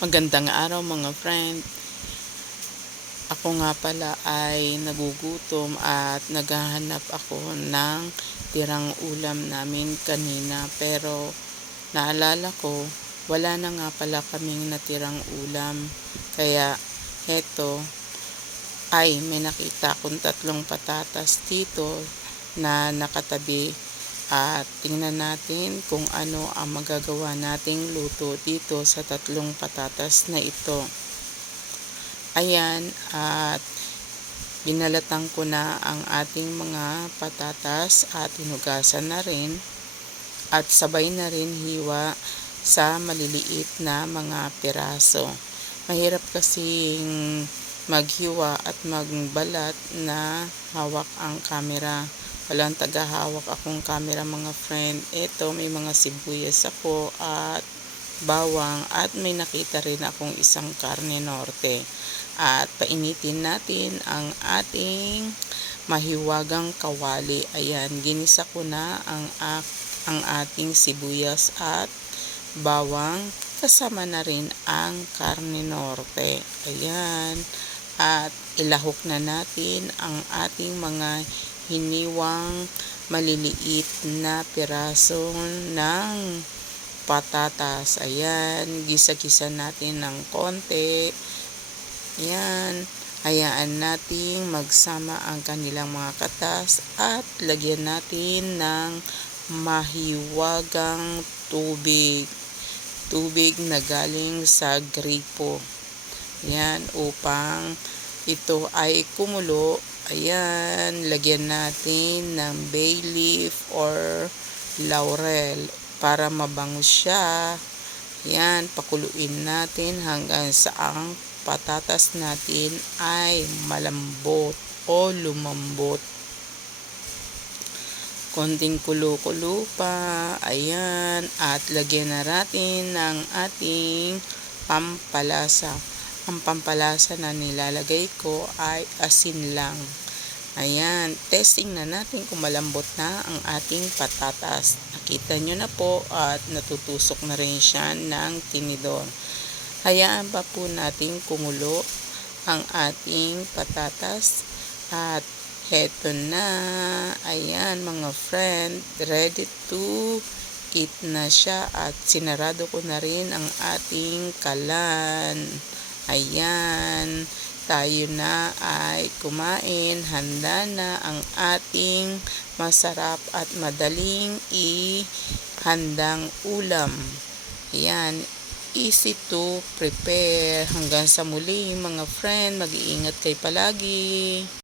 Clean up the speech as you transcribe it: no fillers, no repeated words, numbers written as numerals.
Magandang araw mga friend. Ako nga pala ay nagugutom at naghahanap ako ng tirang ulam namin kanina. Pero naalala ko, wala na nga pala kaming natirang ulam. Kaya heto ay may nakita akong 3 patatas dito na nakatabi. At tingnan natin kung ano ang magagawa nating luto dito sa 3 patatas na ito. Ayan, at binalatan ko na ang ating mga patatas at hinugasan na rin. At sabay na rin hiwa sa maliliit na mga piraso. Mahirap kasing maghiwa at magbalat na hawak ang camera. Walang tagahawak akong camera mga friend. Ito may mga sibuyas ako at bawang at may nakita rin akong isang karne norte. At painitin natin ang ating mahiwagang kawali. Ayan, ginisa ko na ang ating sibuyas at bawang. Kasama na rin ang karne norte. Ayan, at ilahok na natin ang ating mga hiniwang maliliit na piraso ng patatas. Ayan, gisa-gisa natin ng konti. Ayan, hayaan nating magsama ang kanilang mga katas at lagyan natin ng mahiwagang tubig. Tubig na galing sa gripo. Ayan, upang ito ay kumulo. Ayan, lagyan natin ng bay leaf or laurel para mabango siya. Ayan, pakuluin natin hanggang sa ang patatas natin ay malambot o lumambot. Konting kulo-kulo pa. Ayan, at lagyan na natin ng ating pampalasa. Ang pampalasa na nilalagay ko ay asin lang. Ayan, testing na natin kung malambot na ang ating patatas. Nakita nyo na po at natutusok na rin siya ng tinidor. Hayaan pa po natin kumulo ang ating patatas at heto na. Ayan mga friend, ready to eat na siya at sinarado ko na rin ang ating kalan. Ayan, tayo na ay kumain. Handa na ang ating masarap at madaling ihandang ulam. Ayan, easy to prepare. Hanggang sa muli mga friend, mag-iingat kayo palagi.